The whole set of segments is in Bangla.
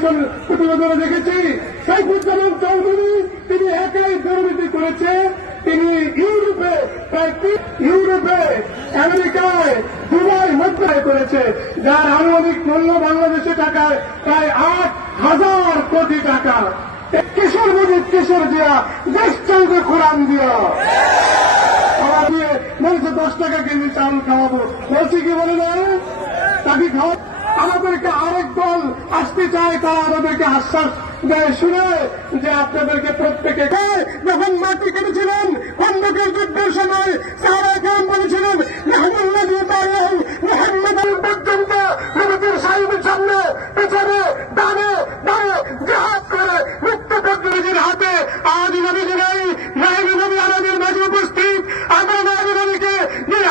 টেলিভিশন প্রতিবেদনে দেখেছি সাইফুজ্জামান চৌধুরী তিনি একাই দুর্নীতি করেছে। তিনি ইউরোপে আমেরিকায় দুবাই মুদ্রায় করেছে, যার আনুমানিক মূল্য বাংলাদেশি টাকায় প্রায় 8,000 কোটি টাকা। কিশোর মুজিব কিশোর জিয়া দেশ চলবে কোরআন দিয়া খাওয়া দিয়ে বলছে 10 টাকা কেজি চাল খাওয়াবো, বলছি কি বলে না তাকে খাওয়া। আমাদেরকে আরেক দল আসতে চায়, তারা আমাদেরকে আশ্বাস দেয় শুনে যে আপনাদেরকে প্রত্যেকে যখন মাটি কেটেছিলেন খন্দকের যুদ্ধের সময় সাহাবায়ে কেরাম বলেছিলেন পর্যন্ত নবীর সাহিবের সামনে পেছনে ডানে ডানে জিহাদ করে মৃত্যু পর্যন্ত হাতে আজ নবীজি নাই, নাইবি নবী আমাদের মাঝে উপস্থিত। আমরা নাইবি নবীকে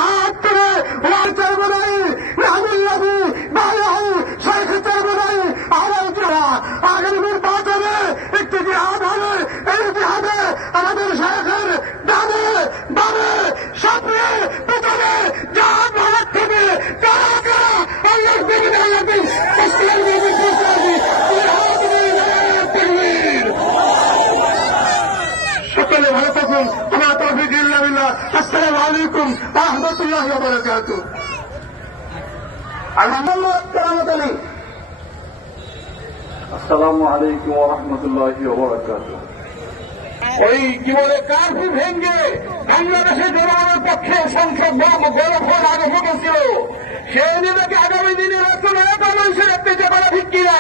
হাত করে ওয়ার চাইব নাই, নাইবুল নবী বায়াহু শেখ চাইব নাই। আগামী নির্বাচনে একটি জিহাদ হবে, এই জিহাদে আমাদের শেখের ডানে বামে সামনে পেছনে জাহাজ ভারত থেকে কারা কারা আল্লাহ দিন আল্লাহ দিন সকলে ভালো থাকুন। আমার তৌফিক ইল্লা বিল্লাহ। আসসালামু আলাইকুম ওয়া রাহমাতুল্লাহি ওয়া বারাকাতুহু। মোহাম্মদ কারামত আলী। আসসালামু আলাইকুম ওয়া রাহমাতুল্লাহি ওয়া বারাকাতুহু। ওই কি বলে কার্ফু ভেঙ্গে বাংলাদেশের জনগণের পক্ষে সংসদ গণভোট আগে ভোট ছিল, সেই দিনকে আগামী দিনে রাষ্ট্র নায়ক মানুষের রাখতে যে পারা ঠিক কিনা